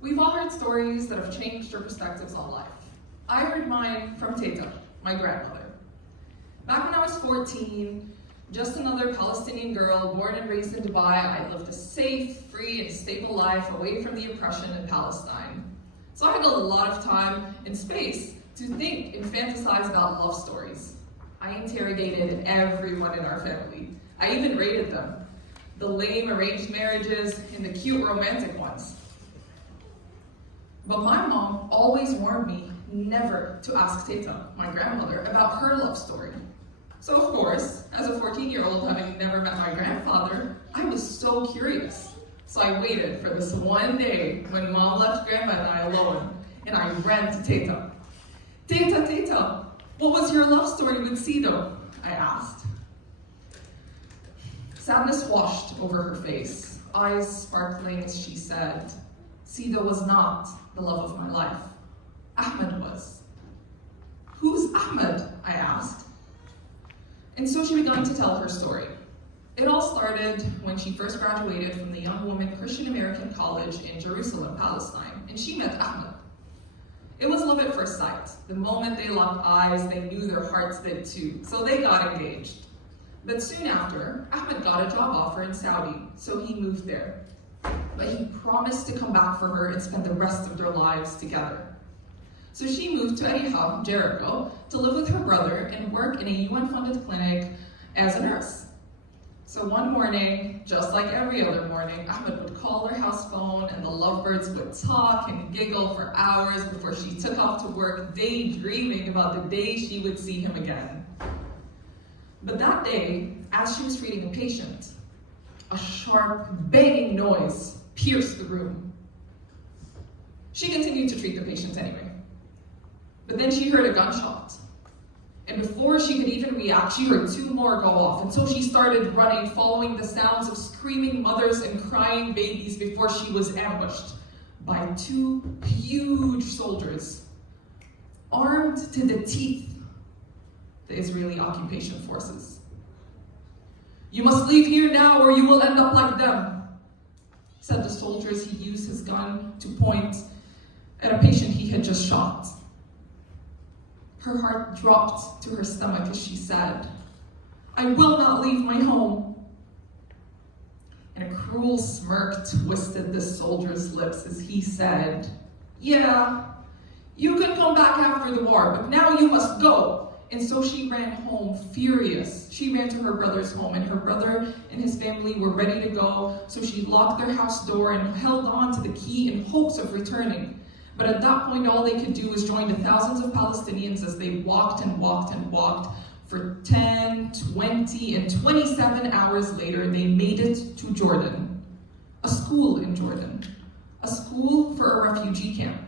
We've all heard stories that have changed our perspectives on life. I heard mine from Teta, my grandmother. Back when I was 14, just another Palestinian girl born and raised in Dubai, I lived a safe, free, and stable life away from the oppression in Palestine. So I had a lot of time and space to think and fantasize about love stories. I interrogated everyone in our family. I even rated them. The lame arranged marriages and the cute romantic ones. But my mom always warned me never to ask Teta, my grandmother, about her love story. So of course, as a 14-year-old having never met my grandfather, I was so curious. So I waited for this one day when Mom left Grandma and I alone, and I ran to Teta. Teta, what was your love story with Sido? I asked. Sadness washed over her face, eyes sparkling as she said, Sido was not the love of my life. Ahmed was. Who's Ahmed? I asked. And so she began to tell her story. It all started when she first graduated from the Young Women Christian American College in Jerusalem, Palestine, and she met Ahmed. It was love at first sight. The moment they locked eyes, they knew their hearts did too, so they got engaged. But soon after, Ahmed got a job offer in Saudi, so he moved there. But he promised to come back for her and spend the rest of their lives together. So she moved to Ariha, Jericho, to live with her brother and work in a UN-funded clinic as a nurse. So one morning, just like every other morning, Ahmed would call her house phone and the lovebirds would talk and giggle for hours before she took off to work, daydreaming about the day she would see him again. But that day, as she was treating a patient, a sharp, banging noise pierced the room. She continued to treat the patient anyway. But then she heard a gunshot. And before she could even react, she heard two more go off. And so she started running, following the sounds of screaming mothers and crying babies before she was ambushed by two huge soldiers, armed to the teeth, the Israeli occupation forces. You must leave here now or you will end up like them, said the soldiers. He used his gun to point at a patient he had just shot. Her heart dropped to her stomach as she said, I will not leave my home. And a cruel smirk twisted the soldier's lips as he said, yeah, you can come back after the war, but now you must go. And so she ran home furious. She ran to her brother's home, and her brother and his family were ready to go. So she locked their house door and held on to the key in hopes of returning. But at that point, all they could do was join the thousands of Palestinians as they walked and walked and walked. For 10, 20, and 27 hours later, they made it to Jordan, a school in Jordan, a school for a refugee camp,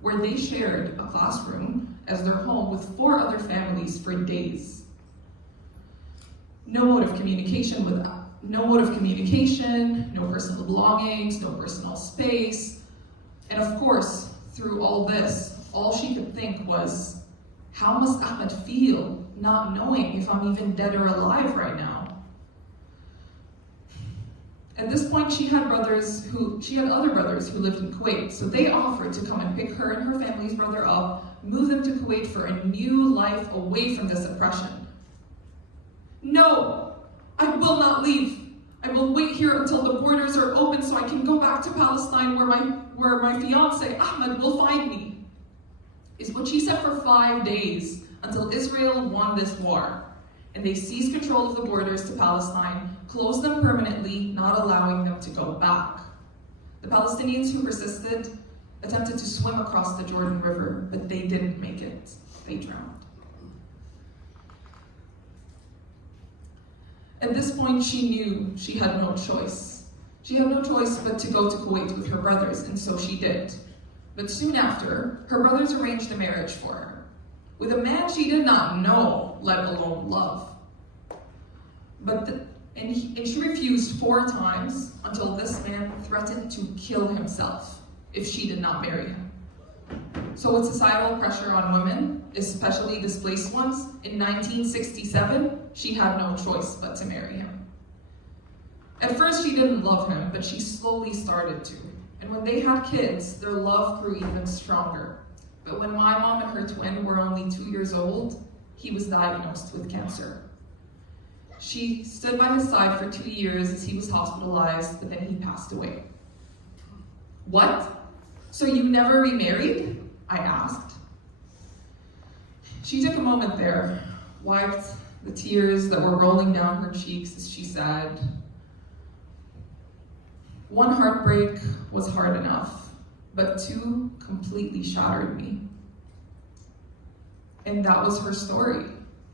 where they shared a classroom as their home with 4 other families for days. No mode of communication, no personal belongings, no personal space. And of course, through all this, all she could think was, how must Ahmed feel not knowing if I'm even dead or alive right now? At this point, she had other brothers who lived in Kuwait, so they offered to come and pick her and her family's brother up, move them to Kuwait for a new life away from this oppression. No, I will not leave. I will wait here until the borders are open so I can go back to Palestine where my fiance Ahmed will find me, is what she said for 5 days until Israel won this war. And they seized control of the borders to Palestine, closed them permanently, not allowing them to go back. The Palestinians who persisted attempted to swim across the Jordan River, but they didn't make it. They drowned. At this point, she knew she had no choice. She had no choice but to go to Kuwait with her brothers, and so she did. But soon after, her brothers arranged a marriage for her, with a man she did not know, let alone love. And she refused 4 times until this man threatened to kill himself if she did not marry him. So with societal pressure on women, especially displaced ones, in 1967, she had no choice but to marry him. At first, she didn't love him, but she slowly started to. And when they had kids, their love grew even stronger. But when my mom and her twin were only 2 years old, he was diagnosed with cancer. She stood by his side for 2 years as he was hospitalized, but then he passed away. What? So you never remarried? I asked. She took a moment there, wiped the tears that were rolling down her cheeks as she said, "One heartbreak was hard enough, but 2 completely shattered me." And that was her story.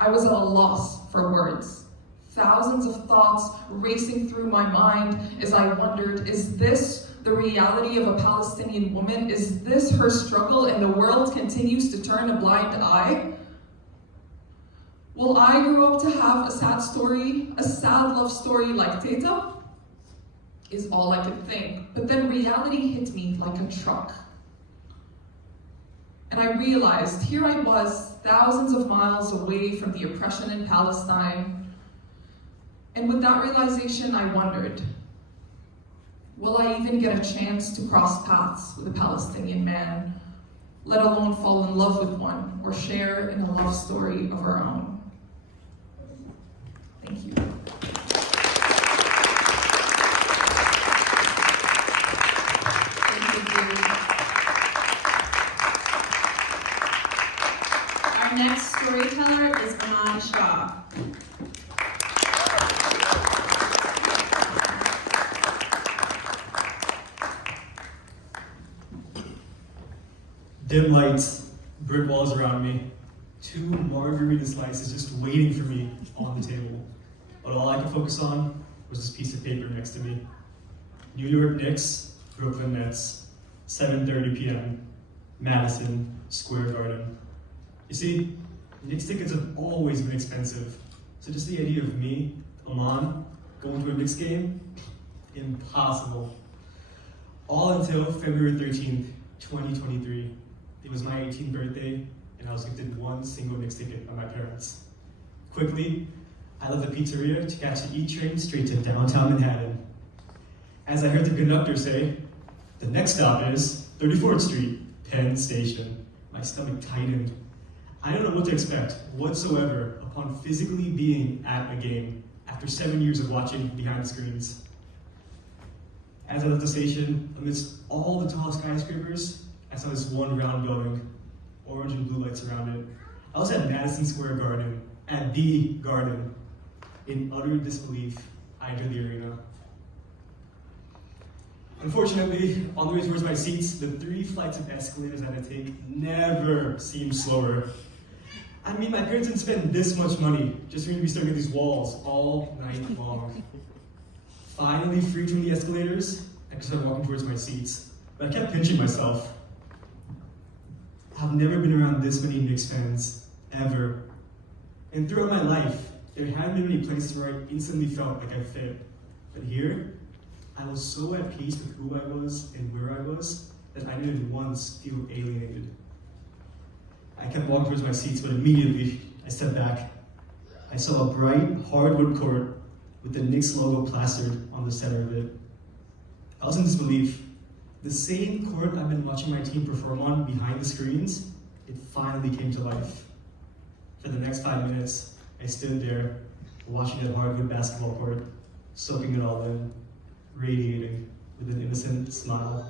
I was at a loss for words. Thousands of thoughts racing through my mind as I wondered, is this the reality of a Palestinian woman? Is this her struggle and the world continues to turn a blind eye? Will I grow up to have a sad story, a sad love story like Teta? Is all I could think. But then reality hit me like a truck. And I realized here I was, thousands of miles away from the oppression in Palestine. And with that realization, I wondered, will I even get a chance to cross paths with a Palestinian man, let alone fall in love with one or share in a love story of our own? Thank you. Our next storyteller is Aman Shah. Dim lights, brick walls around me, 2 margarita slices just waiting for me on the table. But all I could focus on was this piece of paper next to me. New York Knicks, Brooklyn Nets, 7:30 p.m., Madison Square Garden. You see, Knicks tickets have always been expensive, so just the idea of me, Aman, going to a Knicks game, impossible. All until February 13th, 2023. It was my 18th birthday, and I was gifted 1 single Knicks ticket by my parents. Quickly, I left the pizzeria to catch the E train straight to downtown Manhattan. As I heard the conductor say, "The next stop is 34th Street, Penn Station," my stomach tightened. I don't know what to expect whatsoever upon physically being at a game after 7 years of watching behind the screens. As I left the station, amidst all the tall skyscrapers, I saw this one round building, orange and blue lights around it. I was at Madison Square Garden, at the Garden. In utter disbelief, I entered the arena. Unfortunately, on the way towards my seats, the 3 flights of escalators I had to take never seemed slower. I mean, my parents didn't spend this much money just for me to be staring at these walls all night long. Finally freed from the escalators, I could start walking towards my seats, but I kept pinching myself. I've never been around this many Knicks fans, ever. And throughout my life, there hadn't been many places where I instantly felt like I fit. But here, I was so at peace with who I was and where I was that I didn't once feel alienated. I kept walking towards my seats, but immediately I stepped back. I saw a bright, hardwood court with the Knicks logo plastered on the center of it. I was in disbelief. The same court I've been watching my team perform on behind the screens, it finally came to life. For the next 5 minutes, I stood there, watching that hardwood basketball court, soaking it all in, radiating with an innocent smile.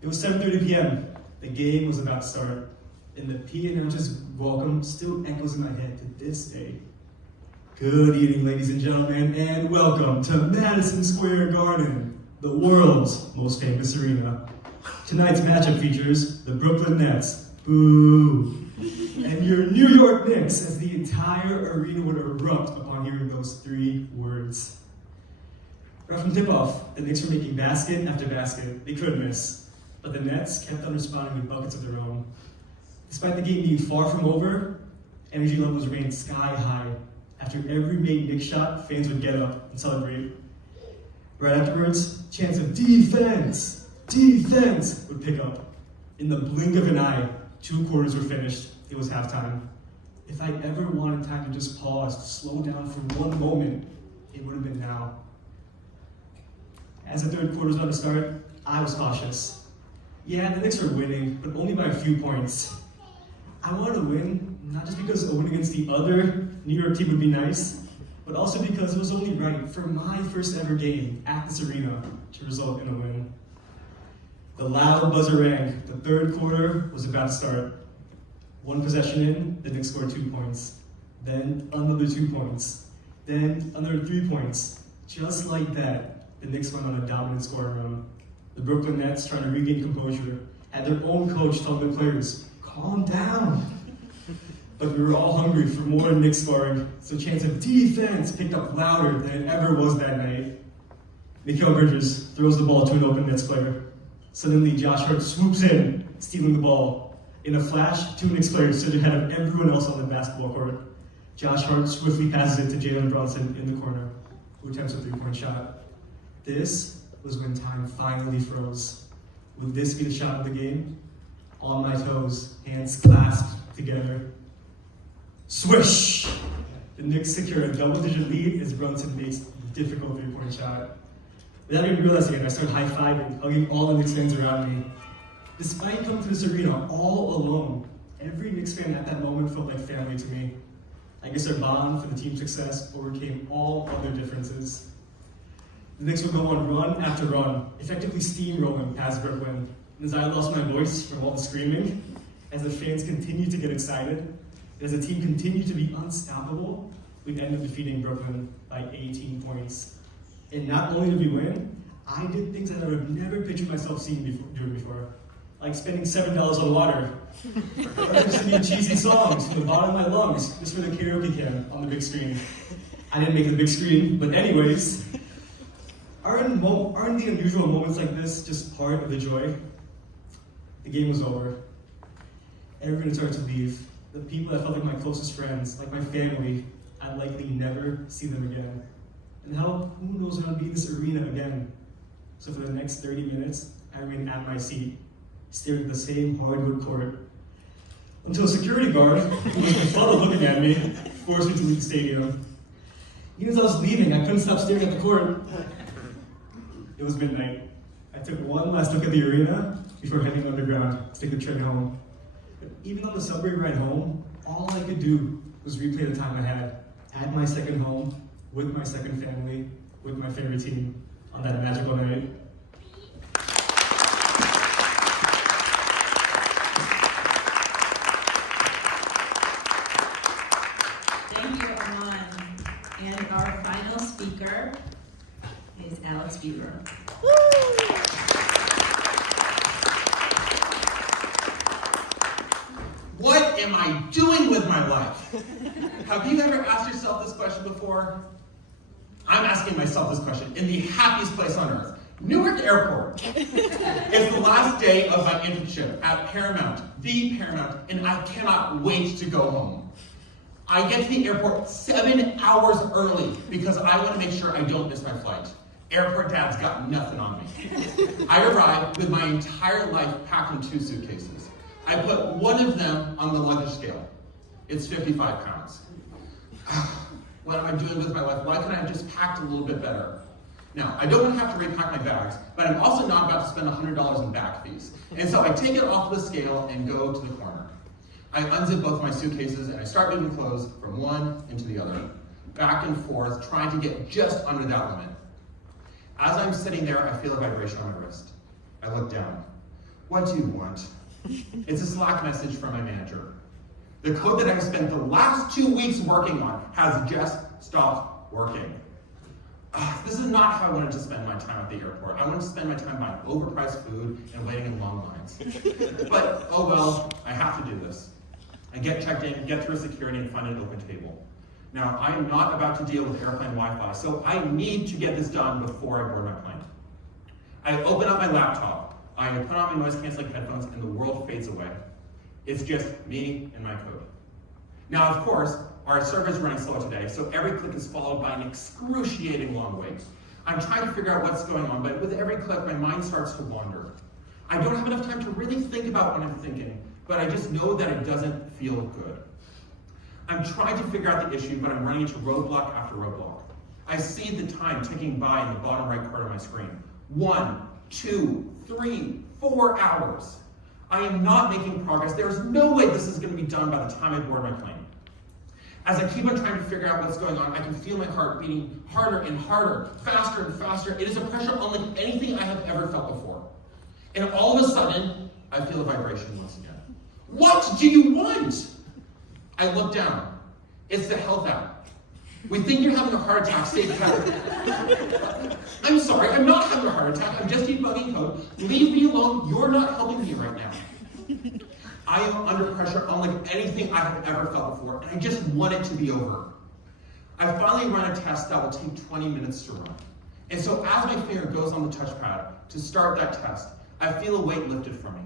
It was 7:30 p.m. The game was about to start, and the PA announcer's welcome still echoes in my head to this day. Good evening, ladies and gentlemen, and welcome to Madison Square Garden, the world's most famous arena. Tonight's matchup features the Brooklyn Nets, boo, and your New York Knicks, as the entire arena would erupt upon hearing those 3 words. Right from tip-off, the Knicks were making basket after basket. They couldn't miss, but the Nets kept on responding with buckets of their own. Despite the game being far from over, energy levels remained sky high. After every made Knicks shot, fans would get up and celebrate. Right afterwards, chants of defense, defense would pick up. In the blink of an eye, 2 quarters were finished. It was halftime. If I ever wanted time to just pause, to slow down for one moment, it would have been now. As the 3rd quarter was about to start, I was cautious. Yeah, the Knicks were winning, but only by a few points. I wanted to win, not just because a win against the other New York team would be nice, but also because it was only right for my first ever game at this arena to result in a win. The loud buzzer rang. The third quarter was about to start. One possession in, the Knicks scored 2 points. Then another 2 points. Then another 3 points. Just like that, the Knicks went on a dominant scoring run. The Brooklyn Nets, trying to regain composure, had their own coach tell their players, calm down. But we were all hungry for more Knicks scoring, so chants of defense picked up louder than it ever was that night. Mikal Bridges throws the ball to an open Nets player. Suddenly, Josh Hart swoops in, stealing the ball. In a flash, 2 Knicks players stood ahead of everyone else on the basketball court. Josh Hart swiftly passes it to Jalen Brunson in the corner, who attempts a 3-point shot. This was when time finally froze. Would this be the shot of the game? On my toes, hands clasped together. Swish! The Knicks secure a double-digit lead as Brunson makes the difficult 3-point shot. Without even realizing it, I start high-fiving, hugging all the Knicks fans around me. Despite coming to this arena all alone, every Knicks fan at that moment felt like family to me. I guess our bond for the team's success overcame all other differences. The Knicks would go on run after run, effectively steamrolling past Brooklyn. And as I lost my voice from all the screaming, as the fans continued to get excited, and as the team continued to be unstoppable, we ended up defeating Brooklyn by 18 points. And not only did we win, I did things that I would have never pictured myself doing before. Like spending $7 on water, or singing cheesy songs from the bottom of my lungs just for the karaoke can on the big screen. I didn't make the big screen, but anyways, aren't the unusual moments like this just part of the joy? The game was over. Everyone had started to leave. The people that felt like my closest friends, like my family, I'd likely never see them again. And hell, who knows when I'll be in this arena again? So for the next 30 minutes, I remained at my seat, staring at the same hardwood court. Until a security guard, who was befuddled looking at me, forced me to leave the stadium. Even as I was leaving, I couldn't stop staring at the court. It was midnight. I took one last look at the arena before heading underground to take the train home. But even on the subway ride home, all I could do was replay the time I had at my second home, with my second family, with my favorite team, on that magical night. Thank you, Aman. And our final speaker is Alex Bieber. What am I doing with my life? Have you ever asked yourself this question before? I'm asking myself this question in the happiest place on earth, Newark Airport. It's the last day of my internship at Paramount, the Paramount, and I cannot wait to go home. I get to the airport 7 hours early because I want to make sure I don't miss my flight. Airport dad's got nothing on me. I arrive with my entire life packed in 2 suitcases. I put one of them on the luggage scale. It's 55 pounds. What am I doing with my life? Why can't I have just packed a little bit better? Now, I don't want to have to repack my bags, but I'm also not about to spend $100 in back fees. And so I take it off the scale and go to the corner. I unzip both my suitcases and I start moving clothes from one into the other, back and forth, trying to get just under that limit. As I'm sitting there, I feel a vibration on my wrist. I look down. What do you want? It's a Slack message from my manager. The code that I've spent the last 2 weeks working on has just stopped working. This is not how I wanted to spend my time at the airport. I wanted to spend my time buying overpriced food and waiting in long lines. But, oh well, I have to do this. I get checked in, get through security, and find an open table. Now, I am not about to deal with airplane Wi-Fi, so I need to get this done before I board my plane. I open up my laptop. I put on my noise-canceling headphones, and the world fades away. It's just me and my code. Now, of course, our server is running slow today, so every click is followed by an excruciating long wait. I'm trying to figure out what's going on, but with every click, my mind starts to wander. I don't have enough time to really think about what I'm thinking, but I just know that it doesn't feel good. I'm trying to figure out the issue, but I'm running into roadblock after roadblock. I see the time ticking by in the bottom right corner of my screen. 1, 2, 3, 4 hours. I am not making progress. There is no way this is going to be done by the time I board my plane. As I keep on trying to figure out what's going on, I can feel my heart beating harder and harder, faster and faster. It is a pressure unlike anything I have ever felt before. And all of a sudden, I feel a vibration once again. What do you want? I look down. It's the health app. We think you're having a heart attack, stay better. I'm sorry, I'm not having a heart attack. I'm just debugging code. Leave me alone. You're not helping me right now. I am under pressure unlike anything I have ever felt before, and I just want it to be over. I finally run a test that will take 20 minutes to run. And so as my finger goes on the touchpad to start that test, I feel a weight lifted from me.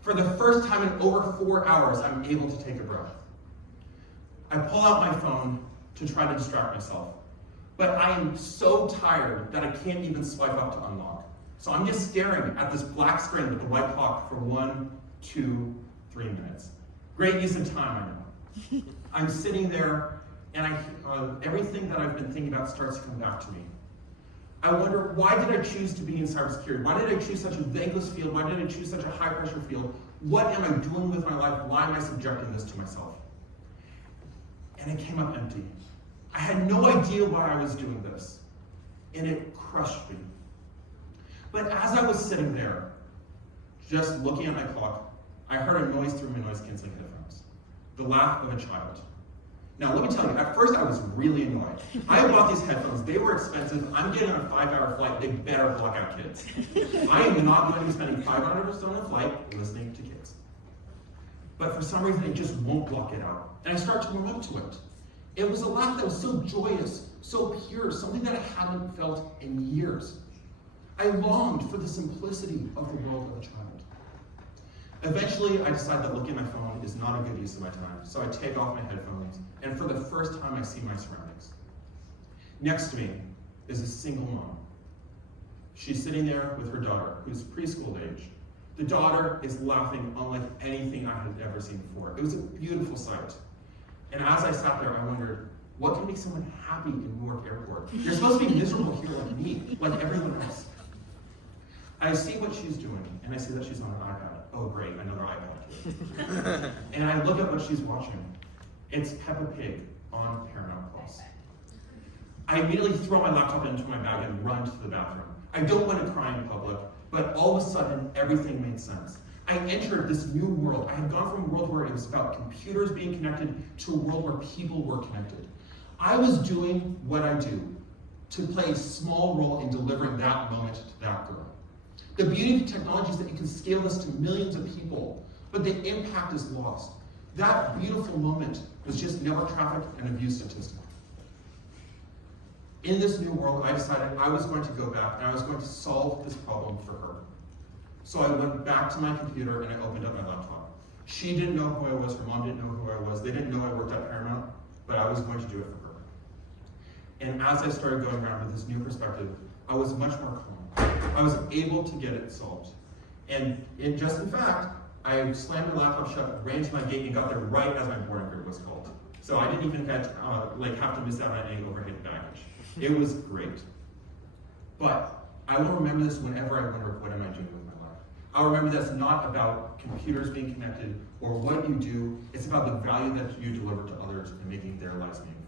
For the first time in over 4 hours, I'm able to take a breath. I pull out my phone to try to distract myself, but I am so tired that I can't even swipe up to unlock. So I'm just staring at this black screen with the white clock for 1, 2, 3 minutes. Great use of time, I know. I'm sitting there, and everything that I've been thinking about starts to come back to me. I wonder, why did I choose to be in cybersecurity? Why did I choose such a thankless field? Why did I choose such a high-pressure field? What am I doing with my life? Why am I subjecting this to myself? And it came up empty. I had no idea why I was doing this, and it crushed me. But as I was sitting there, just looking at my clock, I heard a noise through my noise-canceling headphones. The laugh of a child. Now, let me tell you, at first I was really annoyed. I bought these headphones. They were expensive. I'm getting on a 5-hour flight. They better block out kids. I am not going to be spending $500 on a flight listening to kids. But for some reason, it just won't block it out. And I start to warm up to it. It was a laugh that was so joyous, so pure, something that I hadn't felt in years. I longed for the simplicity of the world of a child. Eventually, I decide that looking at my phone is not a good use of my time, so I take off my headphones, and for the first time, I see my surroundings. Next to me is a single mom. She's sitting there with her daughter, who's preschool age. The daughter is laughing unlike anything I had ever seen before. It was a beautiful sight. And as I sat there, I wondered, what can make someone happy in Newark Airport? You're supposed to be miserable here like me, like everyone else. I see what she's doing, and I see that she's on an iPad. Oh great, another iPad. And I look at what she's watching. It's Peppa Pig on Paramount Plus. I immediately throw my laptop into my bag and run to the bathroom. I don't want to cry in public, but all of a sudden, everything made sense. I entered this new world. I had gone from a world where it was about computers being connected to a world where people were connected. I was doing what I do to play a small role in delivering that moment to that girl. The beauty of technology is that you can scale this to millions of people, but the impact is lost. That beautiful moment was just network traffic and a view statistic. In this new world, I decided I was going to go back and I was going to solve this problem for her. So I went back to my computer and I opened up my laptop. She didn't know who I was, her mom didn't know who I was, they didn't know I worked at Paramount, but I was going to do it for her. And as I started going around with this new perspective, I was much more calm. I was able to get it solved. And in fact, I slammed my laptop shut, ran to my gate, and got there right as my boarding grid was called. So I didn't even have to miss out on any overhead baggage. It was great. But I will remember this whenever I wonder, what am I doing with my life? I'll remember that's not about computers being connected or what you do. It's about the value that you deliver to others and making their lives meaningful.